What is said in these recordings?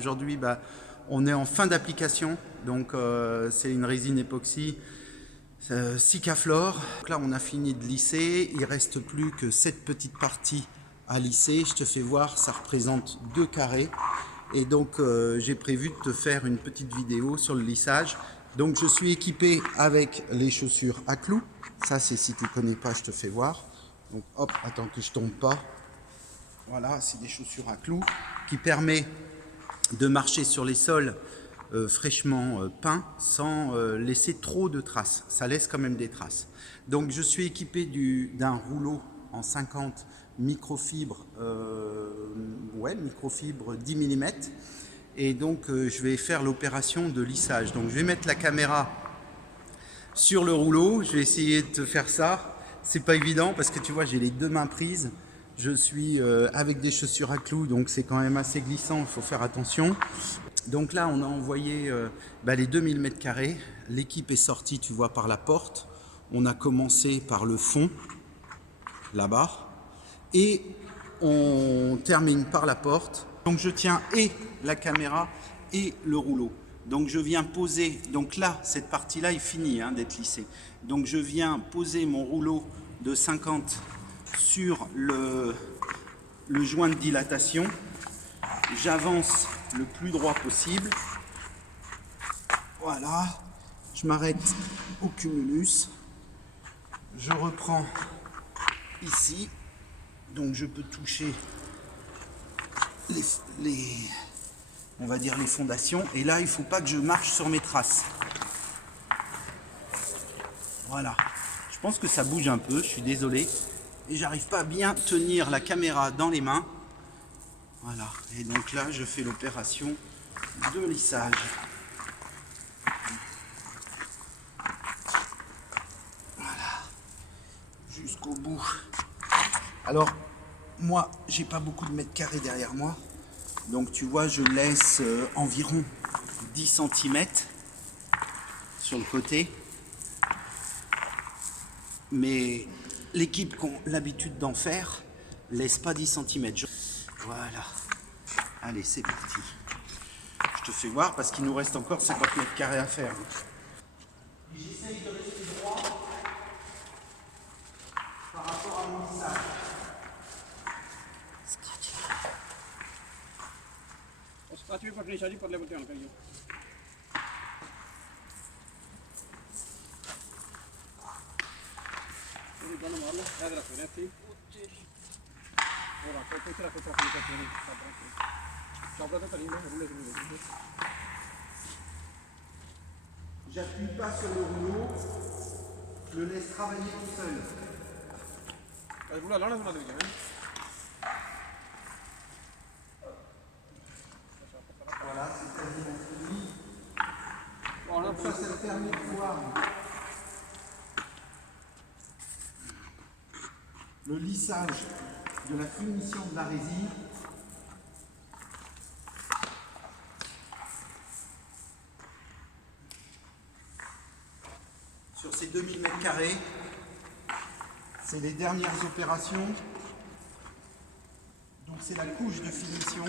aujourd'hui, on est en fin d'application. Donc c'est une résine époxy Sikaflor. Donc là, on a fini de lisser. Il ne reste plus que cette petite partie à lisser. Je te fais voir, ça représente 2 carrés. Et donc, j'ai prévu de te faire une petite vidéo sur le lissage. Donc, je suis équipé avec les chaussures à clous. Ça, c'est si tu ne connais pas, je te fais voir. Donc, hop, attends que je tombe pas. Voilà, c'est des chaussures à clous qui permettent de marcher sur les sols fraîchement peints sans laisser trop de traces. Ça laisse quand même des traces. Donc je suis équipé d'un rouleau en 50 microfibres, microfibre 10 mm. Et donc je vais faire l'opération de lissage. Donc je vais mettre la caméra sur le rouleau. Je vais essayer de te faire ça. C'est pas évident parce que tu vois, j'ai les 2 mains prises. Je suis avec des chaussures à clous, donc c'est quand même assez glissant, il faut faire attention. Donc là, on a envoyé les 2000 m². L'équipe est sortie, tu vois, par la porte. On a commencé par le fond, là-bas. Et on termine par la porte. Donc je tiens et la caméra et le rouleau. Donc je viens poser, donc là, cette partie-là est finie d'être lissée. Donc je viens poser mon rouleau de 50 sur le joint de dilatation. J'avance le plus droit possible. Voilà. Je m'arrête au cumulus. Je reprends ici. Donc je peux toucher on va dire les fondations. Et là, il ne faut pas que je marche sur mes traces. Voilà. Je pense que ça bouge un peu, je suis désolé. Et j'arrive pas à bien tenir la caméra dans les mains. Voilà. Et donc là, je fais l'opération de lissage. Voilà. Jusqu'au bout. Alors, moi, j'ai pas beaucoup de mètres carrés derrière moi. Donc, tu vois, je laisse environ 10 cm sur le côté. Mais l'équipe qui a l'habitude d'en faire laisse pas 10 cm. Voilà. Allez, c'est parti. Je te fais voir parce qu'il nous reste encore 50 m² à faire. J'essaye de rester droit par rapport à mon lissage. Scratch भी पकड़ी शाजी पतले पतले हल्का ही ये गन मार लो याद रखो ना थी और आपको कुछ रखो चॉकलेट का तेरी चॉकलेट तो करीब है रुले के लिए J'appuie pas sur le rouleau, je le laisse travailler tout seul. आज बुला लाना सुना देंगे Voilà, c'est quasiment fini. Donc ça te permet de voir le lissage de la finition de la résine. Sur ces 2000 m², c'est les dernières opérations. Donc c'est la couche de finition.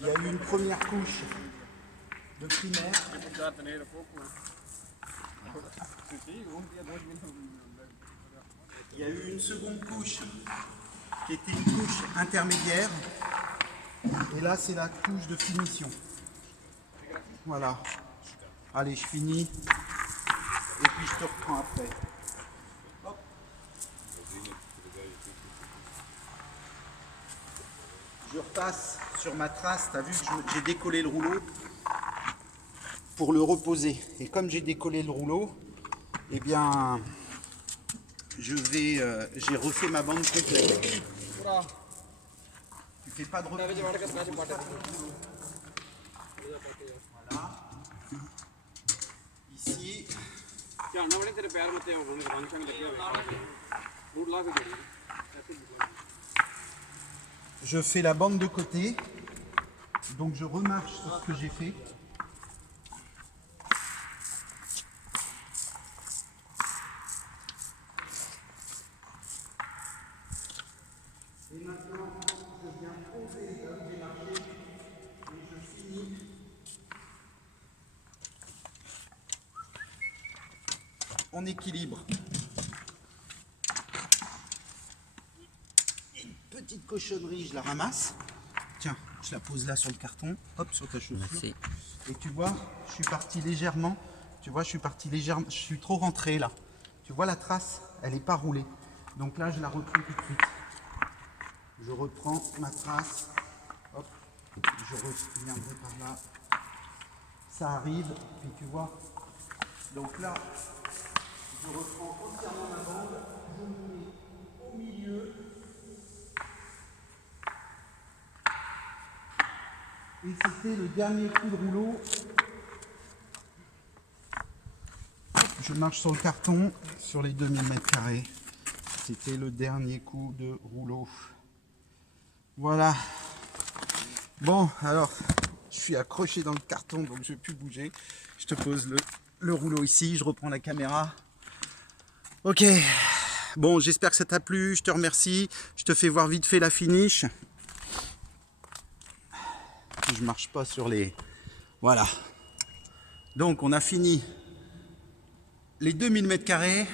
Il y a eu une première couche de primaire. Il y a eu une seconde couche qui était une couche intermédiaire. Et là, c'est la couche de finition. Voilà. Allez, je finis. Et puis je te reprends après. Hop. Je repasse sur ma trace. Tu as vu que j'ai décollé le rouleau pour le reposer. Et comme j'ai décollé le rouleau, eh bien, j'ai refait ma bande complète. Tu fais pas de repos. Voilà. Ici. Je fais la bande de côté. Donc je remarche sur ce que j'ai fait. Et maintenant, je viens poser comme j'ai marché. on équilibre. Une petite cochonnerie, je la ramasse. Tiens, je la pose là sur le carton, hop, sur ta chaussure. Merci. Et tu vois, je suis parti légèrement. Tu vois, je suis parti légèrement. Je suis trop rentré là. Tu vois la trace, elle n'est pas roulée. Donc là, je la reprends tout de suite. Je reprends ma trace. Hop, je reviendrai par là. Ça arrive, puis tu vois. Donc là, je reprends entièrement ma bande. Je me mets au milieu. Et c'était le dernier coup de rouleau. Je marche sur le carton, sur les 2000 m². C'était le dernier coup de rouleau. Voilà. Bon, alors, je suis accroché dans le carton, donc je ne vais plus bouger. Je te pose le rouleau ici, je reprends la caméra. Ok. Bon, j'espère que ça t'a plu, je te remercie. Je te fais voir vite fait la finish. Je marche pas sur les... Voilà. Donc, on a fini les 2000 m².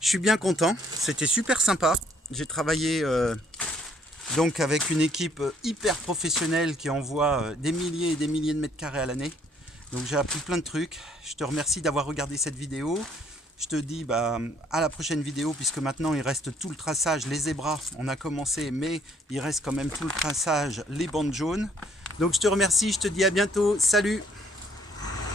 Je suis bien content, c'était super sympa. J'ai travaillé donc avec une équipe hyper professionnelle qui envoie des milliers et des milliers de mètres carrés à l'année. Donc j'ai appris plein de trucs. Je te remercie d'avoir regardé cette vidéo. Je te dis à la prochaine vidéo, puisque maintenant il reste tout le traçage, les zébras, on a commencé, mais il reste quand même tout le traçage, les bandes jaunes. Donc je te remercie, je te dis à bientôt, salut!